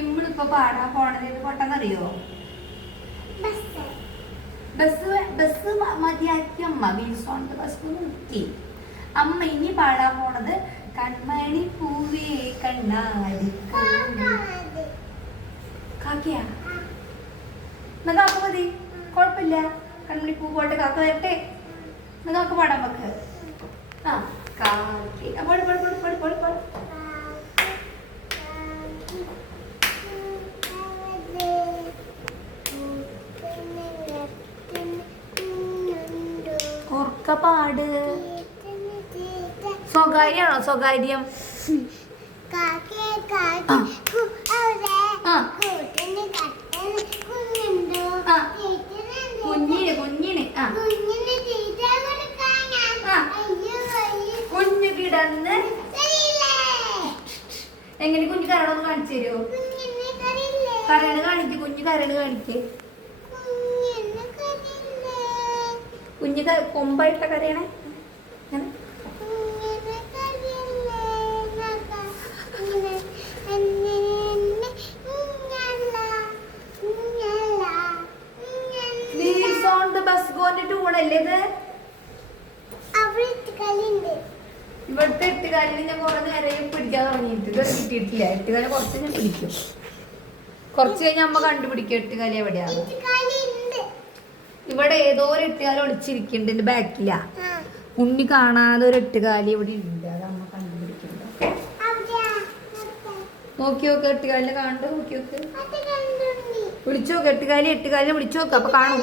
ഇമ്മളിപ്പോ പാടാൻ പോണത് പൊട്ടെന്നറിയോ? ബസ് മതിയാക്കി അമ്മ. വീൽസ് ഓൺ ദ ബസ് നിർത്തി. അമ്മ ഇനി പാടാൻ പോണത് കൺമണി പൂവേ കണ്ണാടി കാക്കയാ. എന്നാ കാക്ക മതി, കുഴപ്പമില്ല. കൺമണി പൂ പോട്ടെ, കാക്ക വരട്ടെ. എന്നാ കാക്ക പാടാൻ വെക്ക്. ആ കാക്കി പാട് പാട് പാട് പാട് പാട് പാട്. പാട്. സ്വകാര്യാണോ? സ്വകാര്യം. കുഞ്ഞിന് കുഞ്ഞിന് കുഞ്ഞു കിടന്ന് എങ്ങനെ കുഞ്ഞു കരടൊന്ന് കാണിച്ചു തരുമോ? കരട് കാണിക്ക്, കുഞ്ഞു കരട് കാണിക്ക്. കുഞ്ഞു കൊമ്പായിട്ട കരയണേ. ടൂണല്ലേ ഇത്? ഇവിടുത്തെ എട്ടുകാലിന് ഞാൻ കുറെ നേരം പിടിക്കാൻ തുടങ്ങിയിട്ട് ഇത് കിട്ടിയിട്ടില്ല. എട്ടുകാലി കുറച്ച് ഞാൻ പിടിക്കും. കുറച്ച് കഴിഞ്ഞ് അമ്മ കണ്ടുപിടിക്കും എട്ടുകാലി എവിടെയാണ്. ഇവിടെ ഏതോ ഒരു എട്ടുകാലി ഒളിച്ചിരിക്കുന്നുണ്ട് എന്റെ ബാക്കിലാ. ഉണ്ണി കാണാതെ ഒരു എട്ടുകാലി ഇവിടെ ഉണ്ട്. അത് അമ്മ കണ്ടുപിടിക്കുന്നുണ്ട്. നോക്കി നോക്ക്, എട്ടുകാലിനെ കാണണ്ട. നോക്കി നോക്ക്, വിളിച്ചു നോക്ക്. എട്ടുകാലിനെ വിളിച്ചു നോക്ക്, അപ്പൊ കാണും.